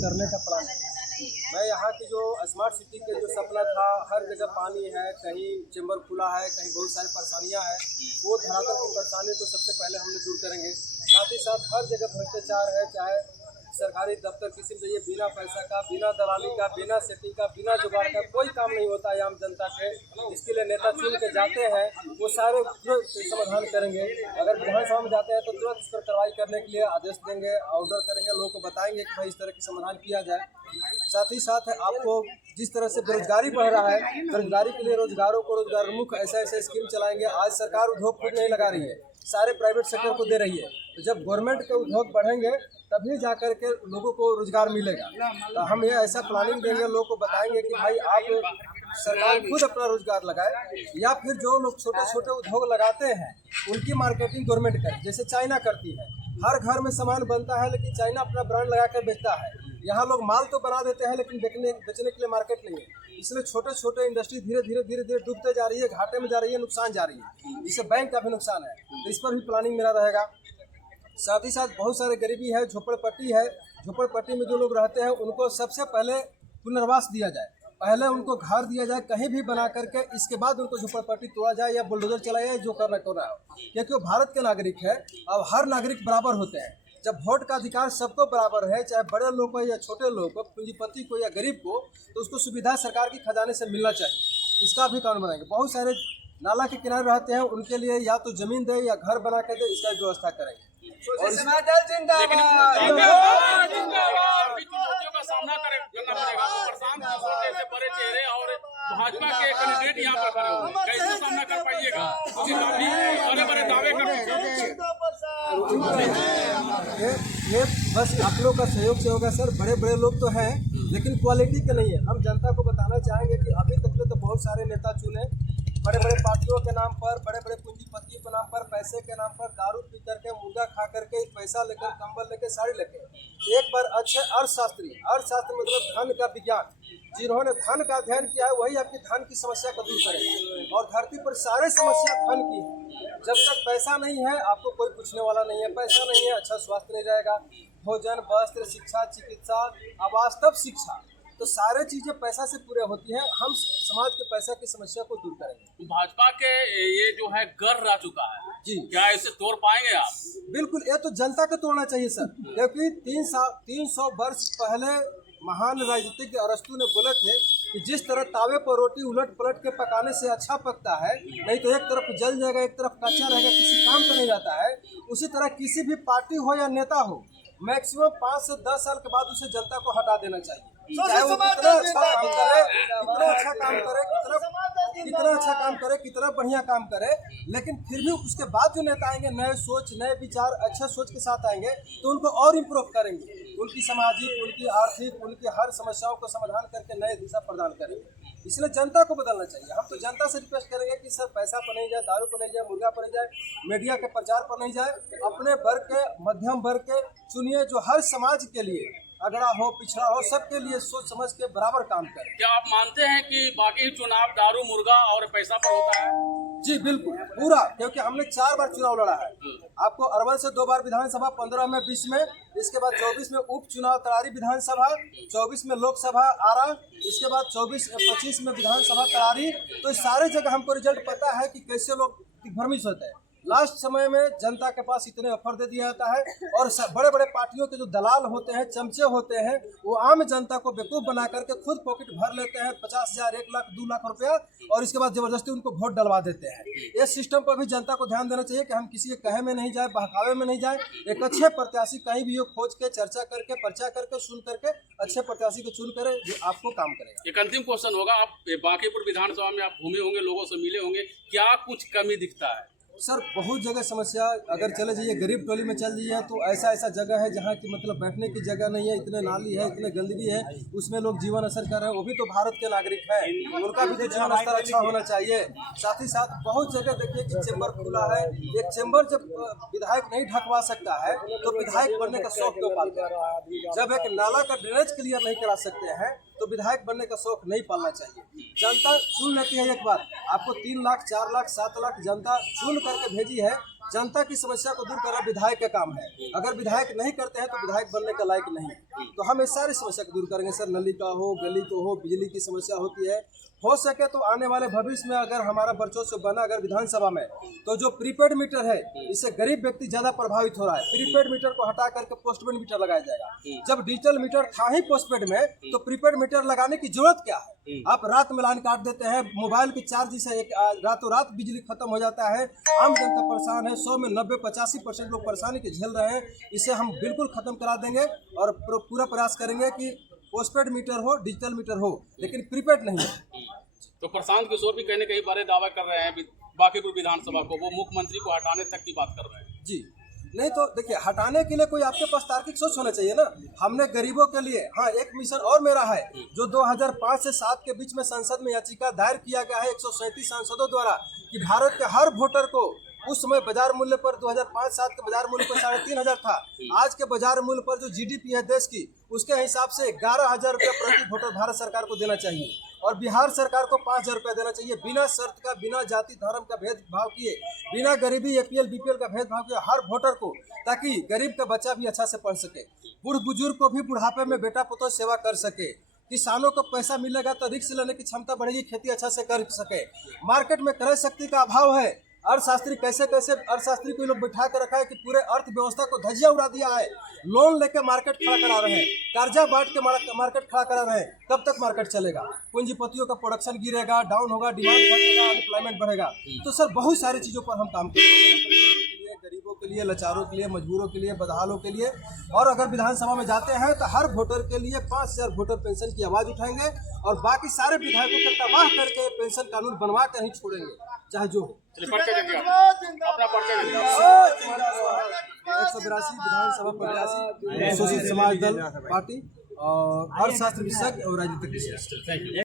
करने का प्लान है। मैं यहाँ की जो स्मार्ट सिटी के जो सपना था, हर जगह पानी है, कहीं चैम्बर खुला है, कहीं बहुत सारी परेशानियाँ हैं, वो धरातल की परेशानी को सबसे पहले हम लोग दूर करेंगे। साथ ही साथ हर जगह भ्रष्टाचार है, चाहे सरकारी दफ्तर किसी में जाइए, बिना पैसा का, बिना दलाली का, बिना सेटिंग का, बिना जुगाड़ का कोई काम नहीं होता है आम जनता के। इसके लिए नेता चुन के जाते हैं, वो सारे समाधान करेंगे। अगर विधानसभा में जाते हैं तो तुरंत इस पर कार्रवाई करने के लिए आदेश देंगे, ऑर्डर करेंगे, लोगों को बताएंगे कि भाई इस तरह की समाधान किया जाए। साथ ही साथ आपको जिस तरह से बेरोजगारी बढ़ रहा है, बेरोजगारी के लिए रोजगारों को रोजगारोन्मुख ऐसा ऐसा स्कीम चलाएंगे। आज सरकार उद्योग खुद नहीं लगा रही है, सारे प्राइवेट सेक्टर को दे रही है। तो जब गवर्नमेंट के उद्योग बढ़ेंगे तभी जाकर के लोगों को रोजगार मिलेगा। तो हम ये ऐसा प्लानिंग देंगे, लोगों को बताएंगे कि भाई आप सरकार खुद अपना रोजगार लगाए, या फिर जो लोग छोटे छोटे उद्योग लगाते हैं उनकी मार्केटिंग गवर्नमेंट करे, जैसे चाइना करती है। हर घर में सामान बनता है, लेकिन चाइना अपना ब्रांड लगा कर बेचता है। यहाँ लोग माल तो बना देते हैं, लेकिन बेचने के लिए मार्केट नहीं है। इसलिए छोटे छोटे इंडस्ट्री धीरे धीरे डूबते जा रही है, घाटे में जा रही है, नुकसान जा रही है। इससे बैंक का भी नुकसान है, तो इस पर भी प्लानिंग मेरा रहेगा। साथ ही साथ बहुत सारे गरीबी है, झोपड़पट्टी है। झोपड़पट्टी में जो लोग रहते हैं उनको सबसे पहले पुनर्वास दिया जाए, पहले उनको घर दिया जाए कहीं भी बना करके, इसके बाद उनको झोपड़पट्टी तोड़ा जाए या बुलडोजर चलाया जाए, जो करना हो रहा हो। क्योंकि वो भारत के नागरिक है, अब हर नागरिक बराबर होते हैं। जब वोट का अधिकार सबको बराबर है, चाहे बड़े लोग को या छोटे लोग को, पूंजीपति को या गरीब को, तो उसको सुविधा सरकार के खजाने से मिलना चाहिए। इसका भी कानून बनाएंगे। बहुत सारे नाला के किनारे रहते हैं, उनके लिए या तो जमीन दे या घर बना के दे, इसका व्यवस्था करेंगे। और बड़े चेहरे और भाजपा के कैंडिडेट यहाँ पर खड़े हुए, कैसे सामना कर पाइएगा? बड़े बड़े दावे ये बस आप लोग का सहयोग से होगा सर। बड़े बड़े लोग तो हैं, लेकिन क्वालिटी के नहीं है। हम जनता को बताना चाहेंगे कि अभी तक तो बहुत सारे नेता चुने, बड़े बड़े पार्टियों के नाम पर, बड़े बड़े पूंजीपतियों के नाम पर, पैसे के नाम पर दारू पी करके, मुर्गा खा करके, पैसा लेकर, कंबल लेकर, साड़ी लेकर। एक बार अच्छे अर्थशास्त्री मतलब धन का विज्ञान, जिन्होंने धन का अध्ययन किया है, वही आपकी धन की समस्या को दूर करेंगे। और धरती पर सारे समस्या धन की है। जब तक पैसा नहीं है आपको कोई पूछने वाला नहीं है। पैसा नहीं है, अच्छा स्वास्थ्य नहीं रहेगा, भोजन, वस्त्र, शिक्षा, चिकित्सा, आवास, तब शिक्षा, तो सारे चीजें पैसा से पूरे होती हैं। हम समाज के पैसा की समस्या को दूर करेंगे। भाजपा के ये जो है गर रह चुका है जी, क्या इसे तोड़ पाएंगे आप? बिल्कुल, ये तो जनता को तोड़ना चाहिए सर। क्योंकि 300 वर्ष पहले महान राजनीतिज्ञ अरस्तु ने बोले थे कि जिस तरह तावे पर रोटी उलट पलट के पकाने से अच्छा पकता है, नहीं तो एक तरफ जल जाएगा, एक तरफ कच्चा रहेगा, किसी काम का नहीं जाता है। उसी तरह किसी भी पार्टी हो या नेता हो, मैक्सिमम 5 से 10 साल के बाद उसे जनता को हटा देना चाहिए। चाहे वो कितना अच्छा काम करे, कितना बढ़िया काम करे, लेकिन फिर भी उसके बाद जो नेता आएंगे, नए सोच, नए विचार, अच्छे सोच के साथ आएंगे, तो उनको और इम्प्रूव करेंगे। उनकी सामाजिक, उनकी आर्थिक, उनकी हर समस्याओं को समाधान करके नए दिशा प्रदान करेंगे। इसलिए जनता को बदलना चाहिए। हम तो जनता से रिक्वेस्ट करेंगे कि सर पैसा पर नहीं जाए, दारू पर नहीं जाए, मुर्गा पर नहीं जाए, मीडिया के प्रचार पर नहीं जाए। अपने वर्ग के, मध्यम वर्ग के चुनिए, जो हर समाज के लिए, अगड़ा हो, पिछड़ा हो, सबके लिए सोच समझ के बराबर काम करें। क्या आप मानते हैं कि बाकी चुनाव दारू, मुर्गा और पैसा पर होता है? जी बिल्कुल, पूरा। क्योंकि हमने 4 बार चुनाव लड़ा है। आपको अरवल से 2 बार विधानसभा, 15 में, 20 में, इसके बाद 24 में उपचुनाव तरारी विधानसभा, 24 में लोकसभा आरा, इसके बाद 25 में विधानसभा तरारी। तो सारे जगह हमको रिजल्ट पता है कि कैसे लोग दिग्भ्रमित होते हैं। लास्ट समय में जनता के पास इतने ऑफर दे दिया जाता है, और बड़े बड़े पार्टियों के जो दलाल होते हैं, चमचे होते हैं, वो आम जनता को बेवकूफ बना करके खुद पॉकेट भर लेते हैं 50,000, 1 लाख, 2 लाख रुपया, और इसके बाद जबरदस्ती उनको वोट डलवा देते हैं। इस सिस्टम पर भी जनता को ध्यान देना चाहिए कि हम किसी के कहे में नहीं जाए, बहकावे में नहीं जाए। एक अच्छे प्रत्याशी कहीं भी खोज के, चर्चा करके, पर्चा करके, सुन करके अच्छे प्रत्याशी को चुन करे जो आपको काम करेगा। एक अंतिम क्वेश्चन होगा, आप बांकीपुर विधानसभा में आप घूमे होंगे, लोगों से मिले होंगे, क्या कुछ कमी दिखता है? सर बहुत जगह समस्या, अगर चले जाइए गरीब टोली में चल जाइए तो ऐसा जगह है जहाँ की मतलब बैठने की जगह नहीं है, इतने नाली है, इतने गंदगी है, उसमें लोग जीवन असर कर रहे हैं। वो भी तो भारत के नागरिक हैं, उनका भी तो जीवन स्तर अच्छा होना चाहिए। साथ ही साथ बहुत जगह देखिए कि चैम्बर खुला है। एक चैम्बर जब विधायक नहीं ढकवा सकता है तो विधायक बनने का शौक क्यों पालते हैं? जब एक नाला का ड्रेनेज क्लियर नहीं करा सकते हैं तो विधायक बनने का शौक नहीं पालना चाहिए। जनता चुन लेती है एक बार, आपको 3 लाख, 4 लाख, 7 लाख जनता चुन करके भेजी है, जनता की समस्या को दूर करना विधायक का काम है। अगर विधायक नहीं करते हैं तो विधायक बनने के लायक नहीं है। तो हम इस सारी समस्या को दूर करेंगे सर। नली का हो, गली को हो, बिजली की समस्या होती है। हो सके तो आने वाले भविष्य में अगर हमारा वर्चस्व बना अगर विधानसभा में, तो जो प्रीपेड मीटर है इससे गरीब व्यक्ति ज्यादा प्रभावित हो रहा है। प्रीपेड मीटर को हटा करके पोस्टपेड मीटर लगाया जाएगा। जब डिजिटल मीटर था ही पोस्टपेड में, तो प्रीपेड मीटर लगाने की जरूरत क्या है? आप रात में लाइन काट देते हैं, मोबाइल की चार्ज से रातों रात बिजली खत्म हो जाता है। आम जनता परेशान है। 100 में 90-85% लोग परेशानी के झेल रहे हैं। इसे हम बिल्कुल खत्म करा देंगे और पूरा प्रयास करेंगे कि पोस्टपेड मीटर हो, डिजिटल मीटर हो, लेकिन प्रीपेड नहीं है। तो प्रशांत किशोर भी कहीं न कहीं बड़े दावा कर रहे हैं बांकीपुर विधानसभा को, वो मुख्यमंत्री को हटाने तक की बात कर रहे हैं। जी नहीं, तो देखिए, हटाने के लिए कोई आपके पास तार्किक सोच होना चाहिए ना। हमने गरीबों के लिए, हाँ, एक मिशन और मेरा है जो 2005 से 7 के बीच में संसद में याचिका दायर किया गया है 137 सांसदों द्वारा कि भारत के हर वोटर को उस समय बाजार मूल्य पर 2005-7 के बाजार मूल्य पर 3,500 था। आज के बाजार मूल्य पर जो जीडीपी है देश की, उसके हिसाब से 11,000 रुपया प्रति वोटर भारत सरकार को देना चाहिए और बिहार सरकार को 5,000 रुपया देना चाहिए, बिना शर्त का, बिना जाति धर्म का भेदभाव किए, बिना गरीबी APL BPL का भेदभाव किए हर वोटर को, ताकि गरीब का बच्चा भी अच्छा से पढ़ सके, बूढ़ बुजुर्ग को भी बुढ़ापे में बेटा पुतों सेवा कर सके, किसानों को पैसा मिलेगा तो रिस्क लेने की क्षमता बढ़ेगी, खेती अच्छा से कर सके। मार्केट में क्रय शक्ति का अभाव है। अर्थशास्त्री कैसे अर्थशास्त्री को लोग बैठा कर रखा है कि पूरे अर्थव्यवस्था को धज्जिया उड़ा दिया है। लोन लेके मार्केट खड़ा करा रहे हैं, कर्जा बांट के मार्केट खड़ा करा रहे हैं। कब तक मार्केट चलेगा? पूंजीपतियों का प्रोडक्शन गिरेगा, डाउन होगा, डिमांड घटेगा, अनएम्प्लॉयमेंट बढ़ेगा। तो सर बहुत सारी चीजों पर हम काम करेंगे, गरीबों के लिए, लाचारों के लिए, मजबूरों के लिए, बदहालों के लिए। और अगर विधानसभा में जाते हैं तो हर वोटर के लिए 5,000 वोटर पेंशन की आवाज उठाएंगे और बाकी सारे विधायकों का तबाह करके पेंशन कानून बनवा कर ही छोड़ेंगे, चाहे जो हो। परिचय दीजिए, अपना परिचय दीजिए। 182 विधानसभा प्रत्याशी, शोषित समाज दल पार्टी और अर्थशास्त्र विशेषज्ञ और राजनीतिक विशेषज्ञ।